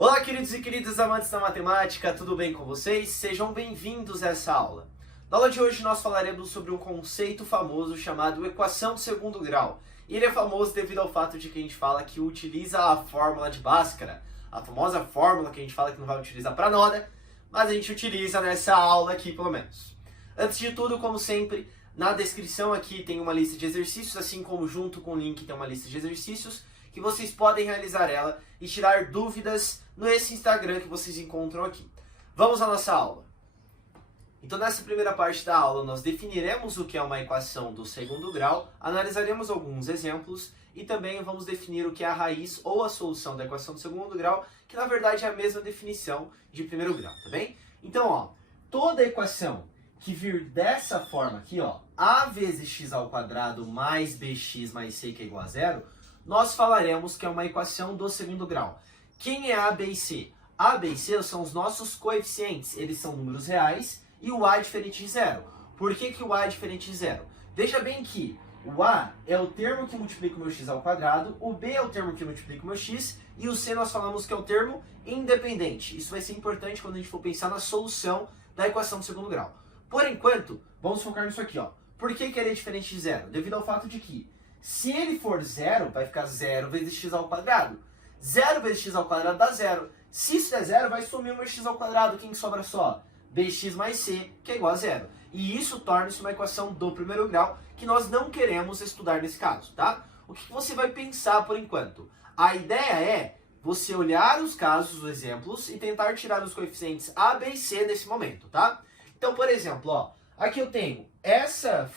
Olá, queridos e queridas amantes da matemática, tudo bem com vocês? Sejam bem-vindos a essa aula. Na aula de hoje nós falaremos sobre um conceito famoso chamado equação de segundo grau. E ele é famoso devido ao fato de que a gente fala que utiliza a fórmula de Bhaskara, a famosa fórmula que a gente fala que não vai utilizar para nada, mas a gente utiliza nessa aula aqui pelo menos. Antes de tudo, como sempre, na descrição aqui tem uma lista de exercícios, assim como junto com o link tem uma lista de exercícios, que vocês podem realizar ela e tirar dúvidas nesse Instagram que vocês encontram aqui. Vamos à nossa aula. Então, nessa primeira parte da aula, nós definiremos o que é uma equação do segundo grau, analisaremos alguns exemplos e também vamos definir o que é a raiz ou a solução da equação do segundo grau, que na verdade é a mesma definição de primeiro grau, tá bem? Então, ó, toda equação que vir dessa forma aqui, ó, a vezes x ao quadrado mais bx mais c que é igual a zero, nós falaremos que é uma equação do segundo grau. Quem é A, B e C? A, B e C são os nossos coeficientes, eles são números reais e o A é diferente de zero. Por que o A é diferente de zero? Veja bem que o A é o termo que multiplica o meu x ao quadrado, o B é o termo que multiplica o meu x e o C nós falamos que é o termo independente. Isso vai ser importante quando a gente for pensar na solução da equação do segundo grau. Por enquanto, vamos focar nisso aqui, ó. Por que ele é diferente de zero? Devido ao fato de que se ele for zero, vai ficar 0 vezes x ao quadrado. 0 vezes x ao quadrado dá zero. Se isso der zero, vai sumir o meu x ao quadrado. Quem sobra só? Bx mais c, que é igual a zero. E isso torna-se uma equação do primeiro grau, que nós não queremos estudar nesse caso, tá? O que você vai pensar por enquanto? A ideia é você olhar os casos, os exemplos, e tentar tirar os coeficientes a, b e c nesse momento, tá? Então, por exemplo, ó, aqui eu tenho essa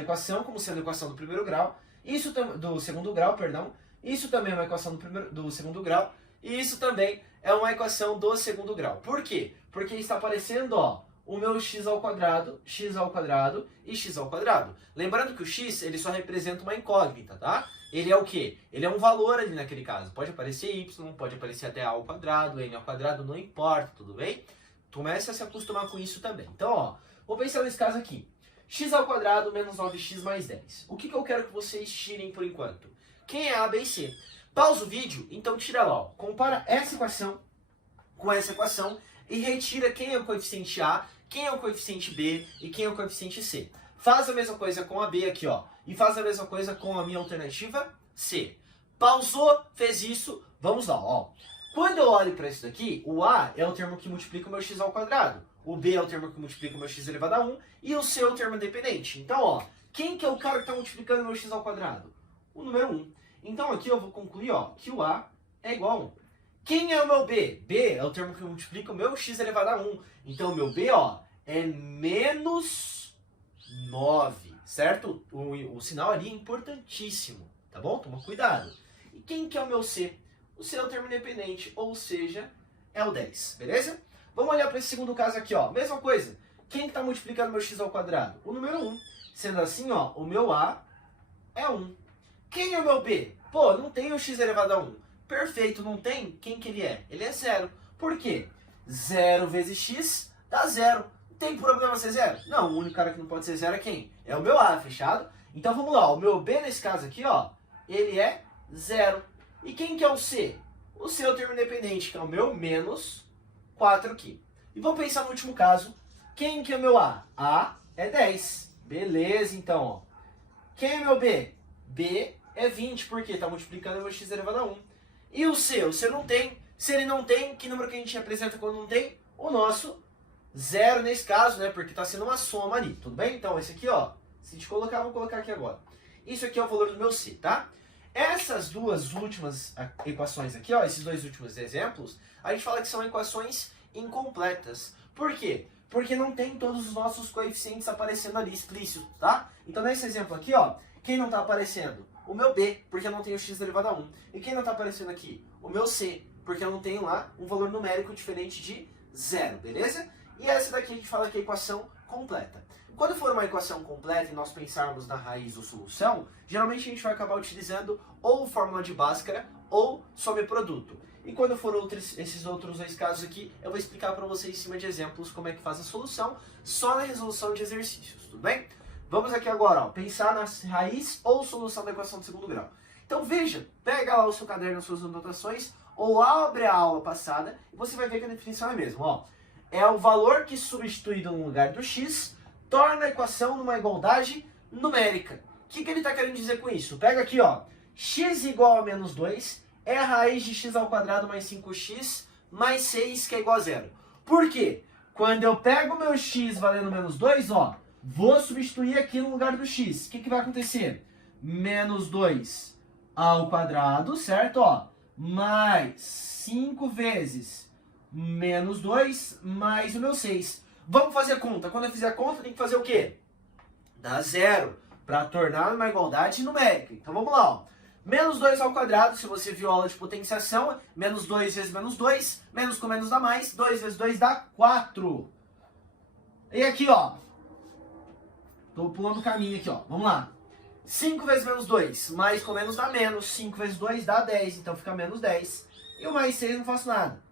equação como sendo a equação do primeiro grau, isso do segundo grau, perdão. Isso também é uma equação do segundo grau. E isso também é uma equação do segundo grau. Por quê? Porque está aparecendo, ó, o meu x ao quadrado e x ao quadrado. Lembrando que o x, ele só representa uma incógnita, tá? Ele é o quê? Ele é um valor ali naquele caso. Pode aparecer y, pode aparecer até a ao quadrado, n ao quadrado, não importa, tudo bem? Comece a se acostumar com isso também. Então, ó, vou pensar nesse caso aqui. X ao quadrado menos 9x mais 10. O que eu quero que vocês tirem por enquanto? Quem é A, B e C? Pausa o vídeo, então tira lá, ó. Compara essa equação com essa equação e retira quem é o coeficiente A, quem é o coeficiente B e quem é o coeficiente C. Faz a mesma coisa com a B aqui, ó. E faz a mesma coisa com a minha alternativa C. Pausou, fez isso, vamos lá, ó. Quando eu olho para isso daqui, o A é o termo que multiplica o meu x ao quadrado. O B é o termo que multiplica o meu x elevado a 1 e o C é o termo independente. Então, ó, quem que é o cara que está multiplicando o meu x ao quadrado? O número 1. Então aqui eu vou concluir, ó, que o A é igual a 1. Quem é o meu B? B é o termo que multiplica o meu x elevado a 1. Então o meu B, ó, é menos 9, certo? O sinal ali é importantíssimo, tá bom? Toma cuidado. E quem que é o meu C? O C é o termo independente, ou seja, é o 10, beleza? Vamos olhar para esse segundo caso aqui, ó. Mesma coisa. Quem está multiplicando meu x ao quadrado? O número 1. Sendo assim, ó, o meu A é 1. Quem é o meu B? Pô, não tem o x elevado a 1. Perfeito, não tem? Quem que ele é? Ele é 0. Por quê? 0 vezes x dá 0. Tem problema ser 0? Não, o único cara que não pode ser 0 é quem? É o meu A, fechado? Então vamos lá, o meu B nesse caso aqui, ó, ele é 0. E quem que é o C? O C é o termo independente, que é o meu menos 4 aqui. E vamos pensar no último caso. Quem que é o meu A? A é 10. Beleza, então, ó. Quem é meu B? B é 20, porque está multiplicando o meu x elevado a 1. E o C? O C não tem. Se ele não tem, que número que a gente representa quando não tem? O nosso 0 nesse caso, né? Porque está sendo uma soma ali, tudo bem? Então, esse aqui, ó, se a gente colocar, vou colocar aqui agora. Isso aqui é o valor do meu C, tá? Essas duas últimas equações aqui, ó, esses dois últimos exemplos, a gente fala que são equações incompletas. Por quê? Porque não tem todos os nossos coeficientes aparecendo ali explícito, tá? Então nesse exemplo aqui, ó, quem não está aparecendo? O meu B, porque eu não tenho x elevado a 1. E quem não está aparecendo aqui? O meu C, porque eu não tenho lá um valor numérico diferente de 0, beleza? E essa daqui a gente fala que é a equação completa. Quando for uma equação completa e nós pensarmos na raiz ou solução, geralmente a gente vai acabar utilizando ou fórmula de Bhaskara ou someproduto. E quando for esses outros dois casos aqui, eu vou explicar para vocês em cima de exemplos como é que faz a solução, só na resolução de exercícios, tudo bem? Vamos aqui agora, ó, pensar na raiz ou solução da equação de segundo grau. Então veja, pega lá o seu caderno, as suas anotações, ou abre a aula passada e você vai ver que a definição é a mesma. Ó, é o valor que substituído no lugar do x torna a equação numa igualdade numérica. O que ele está querendo dizer com isso? Pega aqui, ó, x igual a menos 2 é a raiz de x ao quadrado mais 5x mais 6, que é igual a zero. Por quê? Quando eu pego o meu x valendo menos 2, ó, vou substituir aqui no lugar do x. O que vai acontecer? Menos 2 ao quadrado, certo? Ó, mais 5 vezes menos 2 mais o meu 6. Vamos fazer a conta. Quando eu fizer a conta, tem que fazer o quê? Dar zero, para tornar uma igualdade numérica. Então vamos lá, ó. Menos 2 ao quadrado, se você viu a aula de potenciação, menos 2 vezes menos 2, menos com menos dá mais, 2 vezes 2 dá 4. E aqui, ó, tô pulando o caminho aqui, ó, vamos lá. 5 vezes menos 2, mais com menos dá menos, 5 vezes 2 dá 10, então fica menos 10. E o mais 6 não faço nada.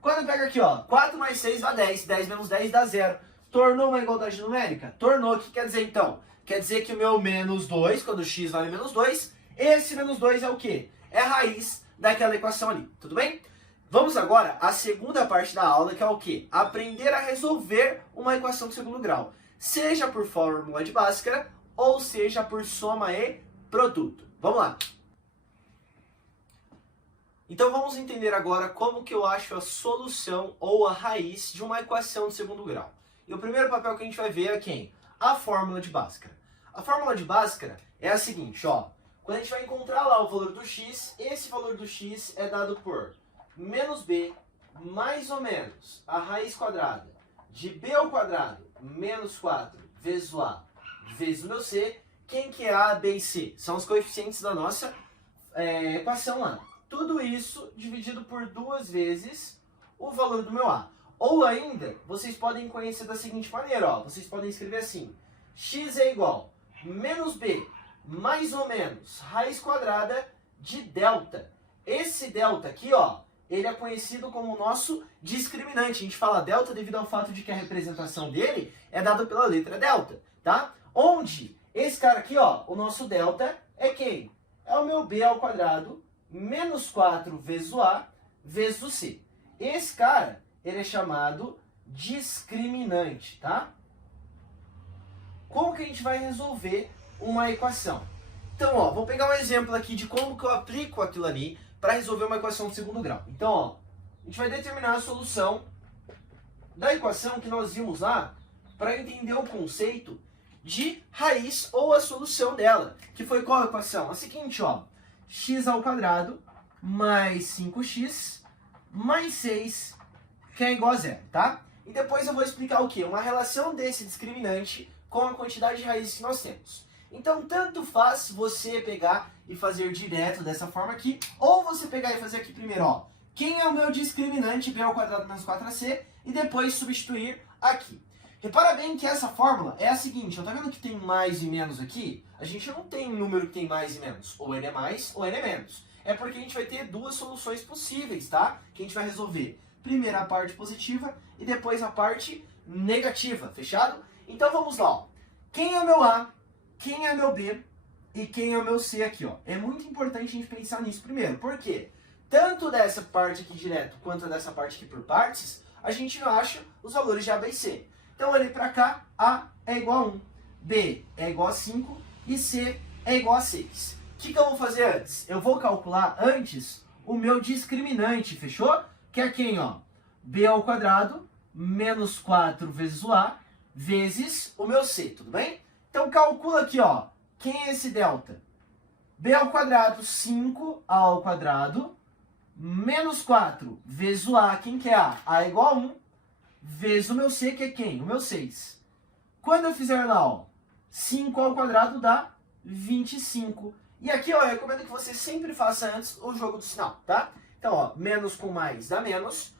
Quando eu pego aqui, ó, 4 mais 6 dá 10, 10 menos 10 dá 0. Tornou uma igualdade numérica? Tornou. O que quer dizer então? Quer dizer que o meu menos 2, quando o x vale menos 2, esse menos 2 é o quê? É a raiz daquela equação ali, tudo bem? Vamos agora à segunda parte da aula, que é o quê? Aprender a resolver uma equação de segundo grau, seja por fórmula de Bhaskara ou seja por soma e produto. Vamos lá! Então vamos entender agora como que eu acho a solução ou a raiz de uma equação de segundo grau. E o primeiro papel que a gente vai ver é quem? A fórmula de Bhaskara. A fórmula de Bhaskara é a seguinte, ó. Quando a gente vai encontrar lá o valor do x, esse valor do x é dado por menos b mais ou menos a raiz quadrada de b ao quadrado menos 4 vezes o a vezes o meu c. Quem que é a, b e c? São os coeficientes da nossa equação lá. Tudo isso dividido por 2 vezes o valor do meu a. Ou ainda, vocês podem conhecer da seguinte maneira, ó. Vocês podem escrever assim: x é igual a menos b mais ou menos raiz quadrada de delta. Esse delta aqui, ó, ele é conhecido como o nosso discriminante. A gente fala delta devido ao fato de que a representação dele é dada pela letra delta, tá? Onde esse cara aqui, ó, o nosso delta é quem? É o meu b ao quadrado menos 4 vezes o a vezes o c. Esse cara, ele é chamado discriminante, tá? Como que a gente vai resolver uma equação? Então, ó, vou pegar um exemplo aqui de como que eu aplico aquilo ali para resolver uma equação de segundo grau. Então, ó, a gente vai determinar a solução da equação que nós vimos lá para entender o conceito de raiz ou a solução dela. Que foi qual a equação? A seguinte, ó, x ao quadrado mais 5x mais 6, que é igual a zero, tá? E depois eu vou explicar o quê? Uma relação desse discriminante com a quantidade de raízes que nós temos. Então, tanto faz você pegar e fazer direto dessa forma aqui, ou você pegar e fazer aqui primeiro, ó, quem é o meu discriminante, b ao quadrado menos 4ac, e depois substituir aqui. Repara bem que essa fórmula é a seguinte, ó, tá vendo que tem mais e menos aqui? A gente não tem um número que tem mais e menos, ou ele é mais ou ele é menos. É porque a gente vai ter duas soluções possíveis, tá? Que a gente vai resolver. Primeiro a parte positiva e depois a parte negativa, fechado? Então vamos lá, ó. Quem é o meu A, quem é o meu B e quem é o meu C aqui, ó. É muito importante a gente pensar nisso primeiro. Por quê? Tanto dessa parte aqui direto quanto dessa parte aqui por partes, a gente acha os valores de A, B e C. Então, ali para cá, A é igual a 1, B é igual a 5 e C é igual a 6. O que eu vou fazer antes? Eu vou calcular antes o meu discriminante, fechou? Que é quem, ó? B ao quadrado menos 4 vezes o A vezes o meu C, tudo bem? Então, calcula aqui, ó. Quem é esse delta? B ao quadrado, 5 ao quadrado, menos 4 vezes o A. Quem que é A? A é igual a 1, vezes o meu C, que é quem? O meu 6. Quando eu fizer lá, ó, 5 ao quadrado dá 25. E aqui, ó, eu recomendo que você sempre faça antes o jogo do sinal, tá? Então, ó, menos com mais dá menos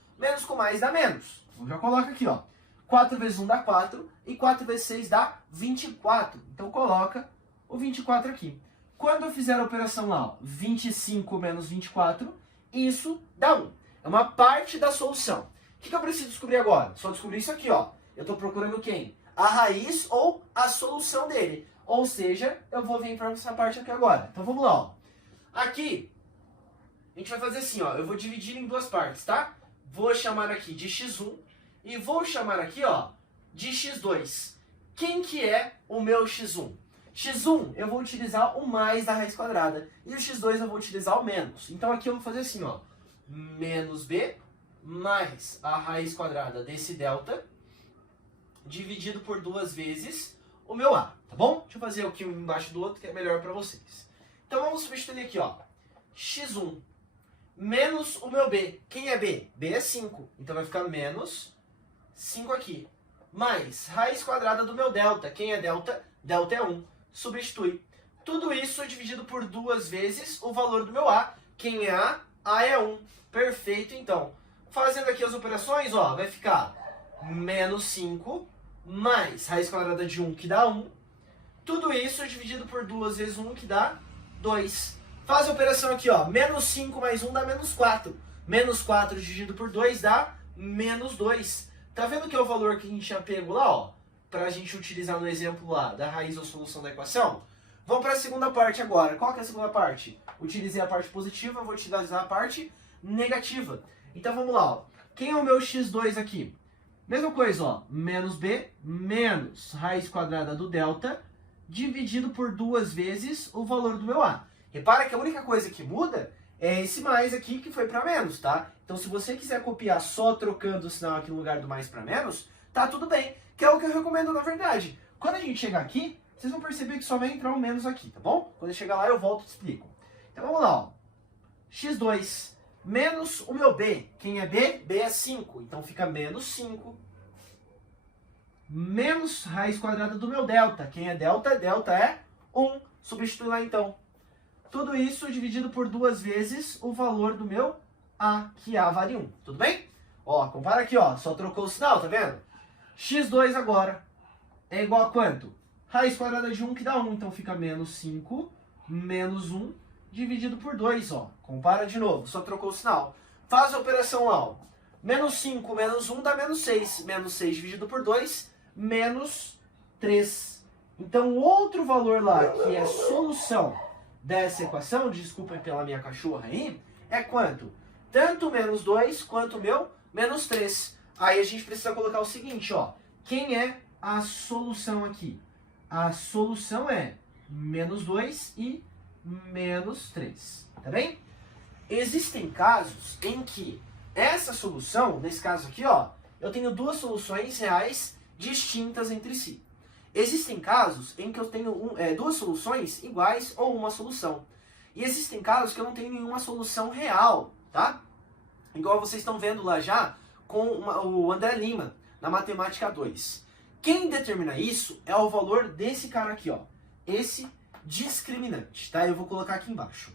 com mais dá menos. Então, já coloca aqui, ó. 4 vezes 1 dá 4 e 4 vezes 6 dá 24. Então, coloca o 24 aqui. Quando eu fizer a operação lá, ó, 25 menos 24, isso dá 1. É uma parte da solução. O que eu preciso descobrir agora? Só descobrir isso aqui, ó. Eu estou procurando quem? A raiz ou a solução dele. Ou seja, eu vou vir para essa parte aqui agora. Então vamos lá, ó. Aqui, a gente vai fazer assim, ó, eu vou dividir em duas partes, tá? Vou chamar aqui de x1 e vou chamar aqui, ó, de x2. Quem que é o meu x1? x1 eu vou utilizar o mais da raiz quadrada e o x2 eu vou utilizar o menos. Então aqui eu vou fazer assim, ó, menos b mais a raiz quadrada desse delta dividido por duas vezes o meu a, tá bom? Deixa eu fazer aqui um embaixo do outro que é melhor para vocês. Então vamos substituir aqui, ó, x1 menos o meu b. Quem é b? b é 5, então vai ficar menos 5 aqui. Mais raiz quadrada do meu delta. Quem é delta? Delta é 1. Substitui. Tudo isso dividido por duas vezes o valor do meu a. Quem é a? A é 1. Perfeito, então. Fazendo aqui as operações, ó, vai ficar menos 5 mais raiz quadrada de 1, que dá 1. Tudo isso dividido por duas vezes 1, que dá 2. Faz a operação aqui, ó. Menos 5 mais 1 dá menos 4. Menos 4 dividido por 2 dá menos 2. Tá vendo que é o valor que a gente tinha pego lá, ó? Pra gente utilizar no exemplo lá da raiz ou solução da equação? Vamos para a segunda parte agora. Qual que é a segunda parte? Utilizei a parte positiva, vou utilizar a parte negativa. Então vamos lá, ó. Quem é o meu x2 aqui? Mesma coisa, ó. Menos b menos raiz quadrada do delta dividido por duas vezes o valor do meu a. Repara que a única coisa que muda é esse mais aqui que foi para menos, tá? Então se você quiser copiar só trocando o sinal aqui no lugar do mais para menos, tá tudo bem, que é o que eu recomendo na verdade. Quando a gente chegar aqui, vocês vão perceber que só vai entrar um menos aqui, tá bom? Quando eu chegar lá eu volto e te explico. Então vamos lá, ó. x2 menos o meu b. Quem é b? b é 5, então fica menos 5. Menos raiz quadrada do meu delta. Quem é delta? Delta é 1. Substitui lá então. Tudo isso dividido por duas vezes o valor do meu a, que a vale 1. Tudo bem? Ó, compara aqui, ó. Só trocou o sinal, tá vendo? x2 agora é igual a quanto? Raiz quadrada de 1 que dá 1. Então fica menos 5 menos 1 dividido por 2, ó. Compara de novo. Só trocou o sinal. Faz a operação lá, ó. Menos 5 menos 1 dá menos 6. Menos 6 dividido por 2, menos 3. Então, o outro valor lá, que é solução dessa equação, desculpem pela minha cachorra aí, é quanto? Tanto menos 2 quanto o meu menos 3. Aí a gente precisa colocar o seguinte, ó. Quem é a solução aqui? A solução é menos 2 e menos 3. Tá bem? Existem casos em que essa solução, nesse caso aqui, ó, eu tenho duas soluções reais distintas entre si. Existem casos em que eu tenho duas soluções iguais ou uma solução. E existem casos que eu não tenho nenhuma solução real, tá? Igual vocês estão vendo lá já com o André Lima, na Matemática 2. Quem determina isso é o valor desse cara aqui, ó. Esse discriminante, tá? Eu vou colocar aqui embaixo.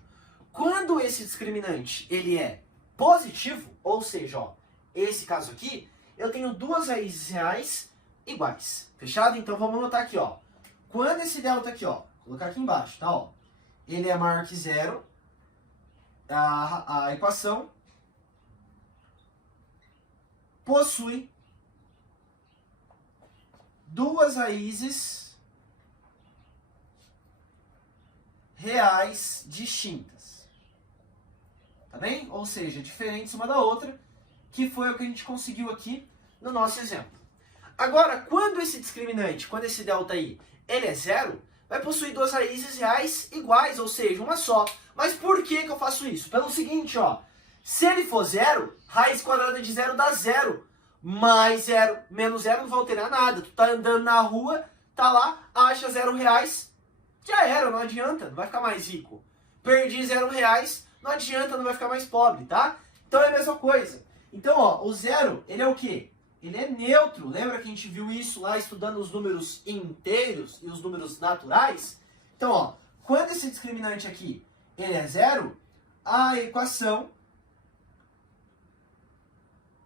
Quando esse discriminante ele é positivo, ou seja, ó, esse caso aqui, eu tenho duas raízes reais iguais. Fechado? Então vamos anotar aqui, ó. Quando esse delta aqui, ó, colocar aqui embaixo, tá, ó, ele é maior que zero, a equação possui duas raízes reais distintas. Tá bem? Ou seja, diferentes uma da outra, que foi o que a gente conseguiu aqui no nosso exemplo. Agora, quando esse discriminante, quando esse delta aí, ele é zero, vai possuir duas raízes reais iguais, ou seja, uma só. Mas por que eu faço isso? Pelo seguinte, ó. Se ele for zero, raiz quadrada de zero dá zero. Mais zero, menos zero não vai alterar nada. Tu tá andando na rua, tá lá, acha 0 reais, já era, não adianta, não vai ficar mais rico. Perdi 0 reais, não adianta, não vai ficar mais pobre, tá? Então é a mesma coisa. Então, ó, o zero, ele é o quê? Ele é neutro. Lembra que a gente viu isso lá estudando os números inteiros e os números naturais? Então, ó, quando esse discriminante aqui, ele é zero, a equação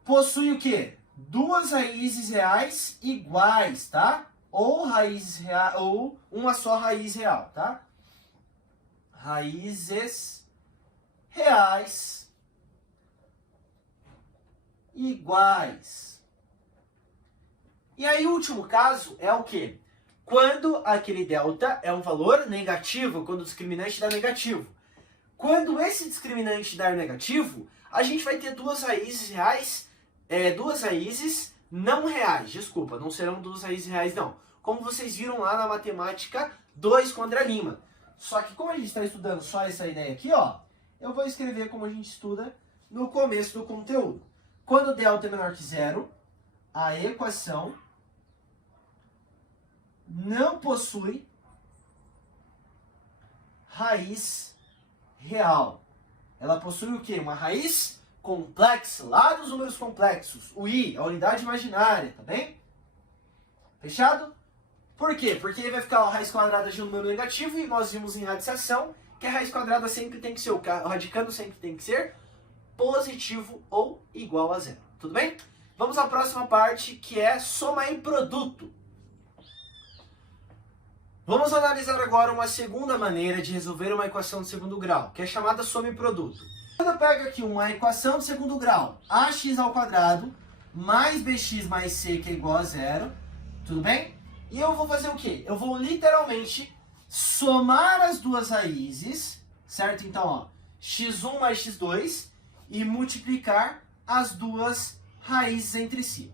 possui o quê? Duas raízes reais iguais, tá? Ou raízes real, ou uma só raiz real, tá? Raízes reais iguais. E aí o último caso é o quê? Quando aquele delta é um valor negativo, quando o discriminante dá negativo. Quando esse discriminante dar negativo, a gente vai ter duas raízes reais, duas raízes não reais, desculpa, não serão duas raízes reais não. Como vocês viram lá na matemática 2 com André Lima. Só que como a gente está estudando só essa ideia aqui, ó, eu vou escrever como a gente estuda no começo do conteúdo. Quando delta é menor que zero, a equação não possui raiz real. Ela possui o quê? Uma raiz complexa, lá dos números complexos. O i, a unidade imaginária, tá bem? Fechado? Por quê? Porque aí vai ficar a raiz quadrada de um número negativo e nós vimos em radiciação que a raiz quadrada sempre tem que ser, o radicando sempre tem que ser positivo ou igual a zero. Tudo bem? Vamos à próxima parte, que é soma em produto. Vamos analisar agora uma segunda maneira de resolver uma equação de segundo grau, que é chamada soma em produto. Quando eu pego aqui uma equação de segundo grau, ax ao quadrado mais bx mais c que é igual a zero, tudo bem? E eu vou fazer o quê? Eu vou literalmente somar as duas raízes, certo? Então, ó, x1 mais x2 e multiplicar as duas raízes entre si.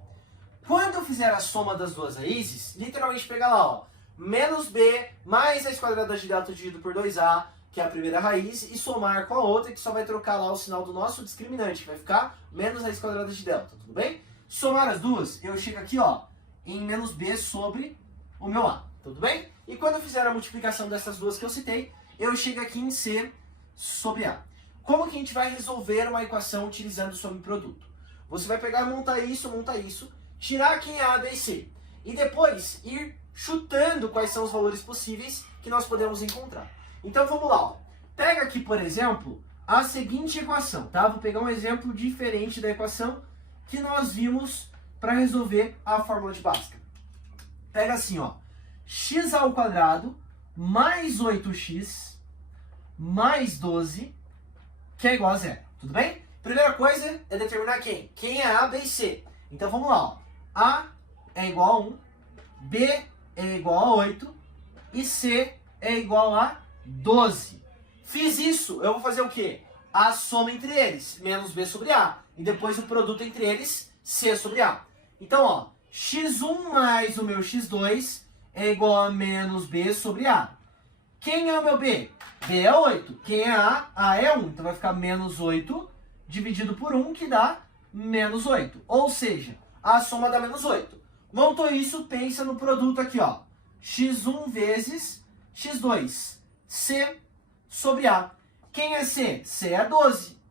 Quando eu fizer a soma das duas raízes, literalmente pegar lá, ó, menos b mais raiz quadrada de delta dividido por 2a, que é a primeira raiz, e somar com a outra, que só vai trocar lá o sinal do nosso discriminante, que vai ficar menos raiz quadrada de delta, tudo bem? Somar as duas, eu chego aqui, ó, em menos b sobre o meu a, tudo bem? E quando eu fizer a multiplicação dessas duas que eu citei, eu chego aqui em c sobre a. Como que a gente vai resolver uma equação utilizando o soma em produto? Você vai pegar, montar isso, tirar quem é a, b e c, e depois ir chutando quais são os valores possíveis que nós podemos encontrar. Então vamos lá, ó. Pega aqui, por exemplo, a seguinte equação, tá? Vou pegar um exemplo diferente da equação que nós vimos para resolver a fórmula de Bhaskara. Pega assim, ó, x ao quadrado mais 8x mais 12, que é igual a zero, tudo bem? Primeira coisa é determinar quem? Quem é a, b e c. Então vamos lá, ó. A é igual a 1, b é igual a 8 e c é igual a 12. Fiz isso, eu vou fazer o quê? A soma entre eles, menos b sobre a. E depois o produto entre eles, c sobre a. Então, ó, x1 mais o meu x2 é igual a menos b sobre a. Quem é o meu b? b é 8. Quem é a é 1. Então vai ficar menos 8 dividido por 1, que dá menos 8. Ou seja, a soma dá menos 8. Montou isso, pensa no produto aqui, ó. x1 vezes x2. C sobre A. Quem é C? C é 12.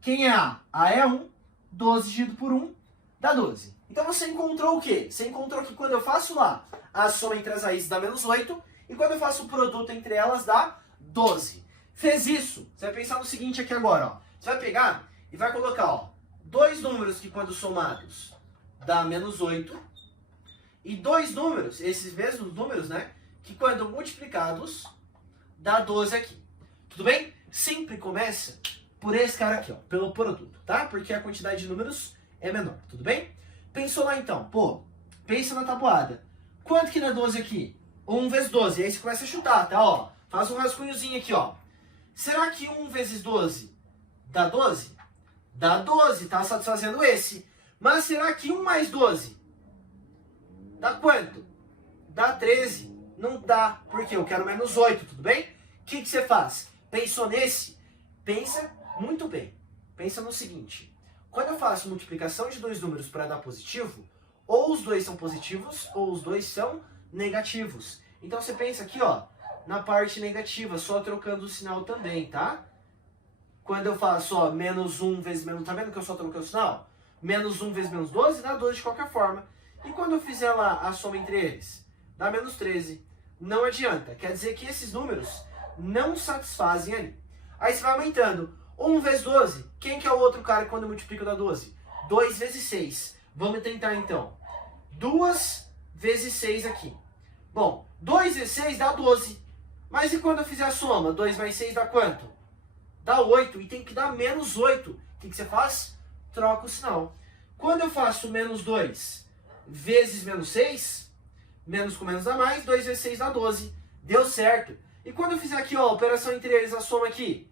Quem é A? A é 1. 12 dividido por 1 dá 12. Então você encontrou o quê? Você encontrou que quando eu faço lá a soma entre as raízes dá menos 8 e quando eu faço o produto entre elas dá 12. Fez isso, você vai pensar no seguinte aqui agora, ó. Você vai pegar e vai colocar, ó, dois números que quando somados dá menos 8 e dois números, esses mesmos números, né, que quando multiplicados dá 12 aqui. Tudo bem? Sempre começa por esse cara aqui, ó, pelo produto, tá? Porque a quantidade de números é menor, tudo bem? Pensou lá então, pô, pensa na tabuada. Quanto que dá 12 aqui? 1 vezes 12, e aí você começa a chutar, tá? Ó, faz um rascunhozinho aqui, ó. Será que 1 vezes 12 dá 12? Dá 12, tá satisfazendo esse. Mas será que 1 mais 12 dá quanto? Dá 13. Não dá, porque eu quero menos 8, tudo bem? O que você faz? Pensou nesse? Pensa muito bem. Pensa no seguinte. Quando eu faço multiplicação de dois números para dar positivo, ou os dois são positivos, ou os dois são negativos. Então você pensa aqui, ó, na parte negativa, só trocando o sinal também, tá? Quando eu faço, ó, menos 1 vezes menos... Tá vendo que eu só troquei o sinal? Menos 1 vezes menos 12 dá 12 de qualquer forma. E quando eu fizer lá a soma entre eles? Dá menos 13. Não adianta. Quer dizer que esses números não satisfazem ali. Aí você vai aumentando. 1 vezes 12. Quem que é o outro cara que quando eu multiplico dá 12? 2 vezes 6. Vamos tentar então. 2 vezes 6 aqui. Bom, 2 vezes 6 dá 12. Mas e quando eu fizer a soma? 2 mais 6 dá quanto? Dá 8. E tem que dar menos 8. O que você faz? Troca o sinal. Quando eu faço menos 2 vezes menos 6, menos com menos dá mais, 2 vezes 6 dá 12. Deu certo. E quando eu fizer aqui, ó, a operação entre eles, a soma aqui,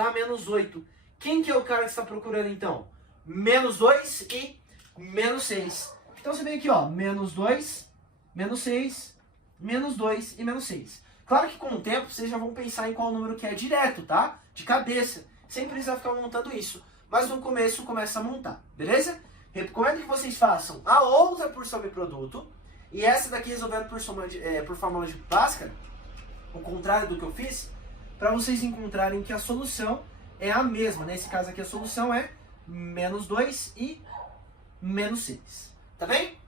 dá menos 8. Quem que é o cara que está procurando então? Menos 2 e menos 6. Então você vem aqui, ó, menos 2, menos 6, menos 2 e menos 6. Claro que com o tempo vocês já vão pensar em qual número que é direto, tá? De cabeça, sem precisar ficar montando isso. Mas no começo começa a montar, beleza? Recomendo que vocês façam a outra por soma e produto, e essa daqui resolvendo por fórmula de Bhaskara, o contrário do que eu fiz, para vocês encontrarem que a solução é a mesma. Nesse caso aqui a solução é menos 2 e menos 6. Tá bem?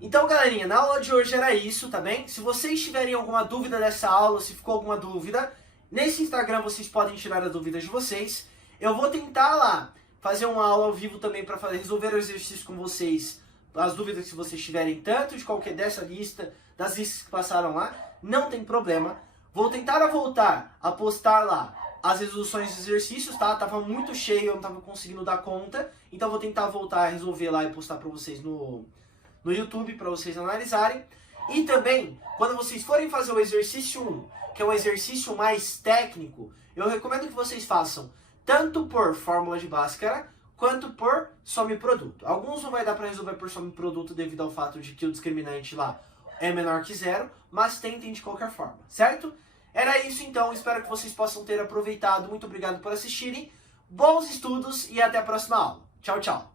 Então, galerinha, na aula de hoje era isso, tá bem? Se vocês tiverem alguma dúvida dessa aula, se ficou alguma dúvida, nesse Instagram vocês podem tirar as dúvidas de vocês. Eu vou tentar lá fazer uma aula ao vivo também para resolver o exercício com vocês, as dúvidas que vocês tiverem, tanto de qualquer dessa lista, das listas que passaram lá, não tem problema. Vou tentar voltar a postar lá as resoluções dos exercícios, tá? Tava muito cheio, eu não tava conseguindo dar conta, então vou tentar voltar a resolver lá e postar para vocês no YouTube, para vocês analisarem. E também, quando vocês forem fazer o exercício 1, que é um exercício mais técnico, eu recomendo que vocês façam tanto por fórmula de Bhaskara, quanto por soma e produto. Alguns não vai dar para resolver por soma e produto devido ao fato de que o discriminante lá é menor que 0, mas tentem de qualquer forma, certo? Era isso então, espero que vocês possam ter aproveitado. Muito obrigado por assistirem, bons estudos e até a próxima aula. Tchau, tchau!